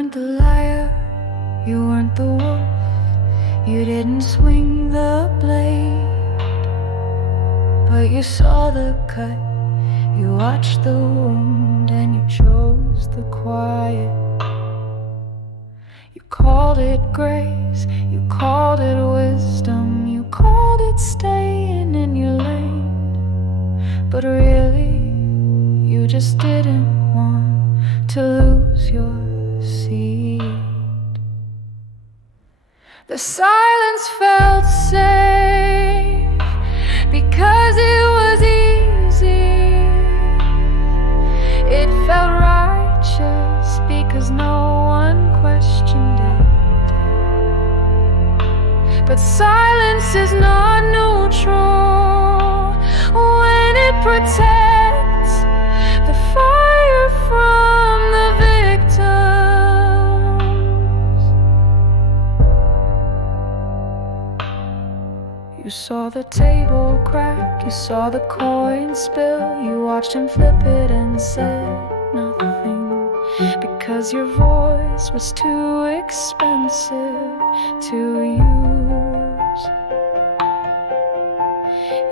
weren't the liar, you weren't the wolf, you didn't swing the blade, but you saw the cut, you watched the wound, and you chose the quiet. You called it grace, you called it wisdom, you called it staying in your lane, but really, you just didn't want to lose your seat. The silence felt safe because it was easy. It felt righteous because no one questioned it. But silence is not neutral when it protects the fire from the victims. You saw the table crack, you saw the coin spill, you watched him flip it and said nothing, because your voice was too expensive to use.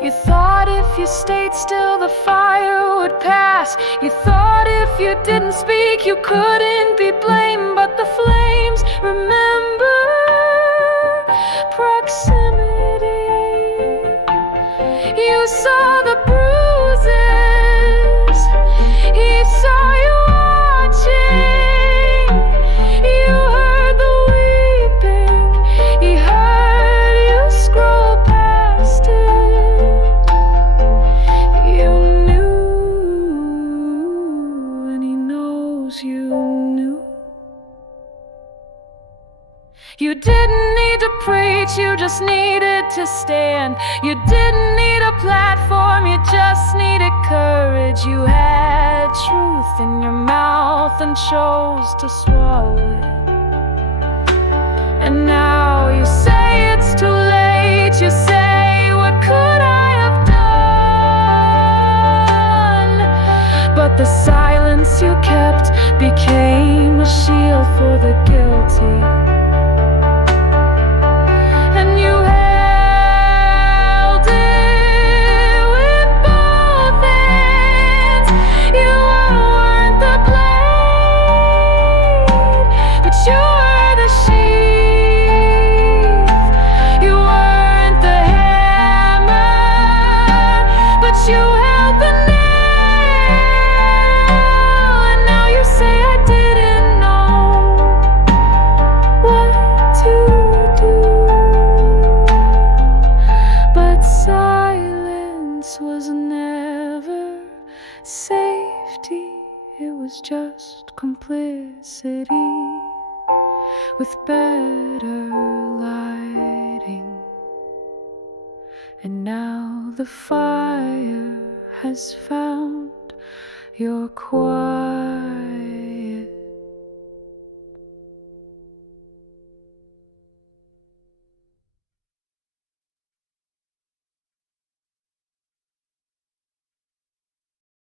You thought if you stayed still the fire would pass. You thought if you didn't speak you couldn't be blamed. But the flames remember proximity. You saw the bruises, he saw you watching. You heard the weeping, he heard you scroll past it. You knew, and he knows you knew. You didn't need to preach, you just needed to stand. You didn't need a platform, you just needed courage. You had truth in your mouth and chose to swallow it. And now you say it's too late. You say, what could I have done? But the silence you kept became a shield for the guilty. And you held it with both hands. You weren't the blade, but you were the sheath. You weren't the hammer, but you held the nail. And now you say I didn't know what to do. But silence was never safety, it was just complicity with better lighting. And now the fire has found your quiet.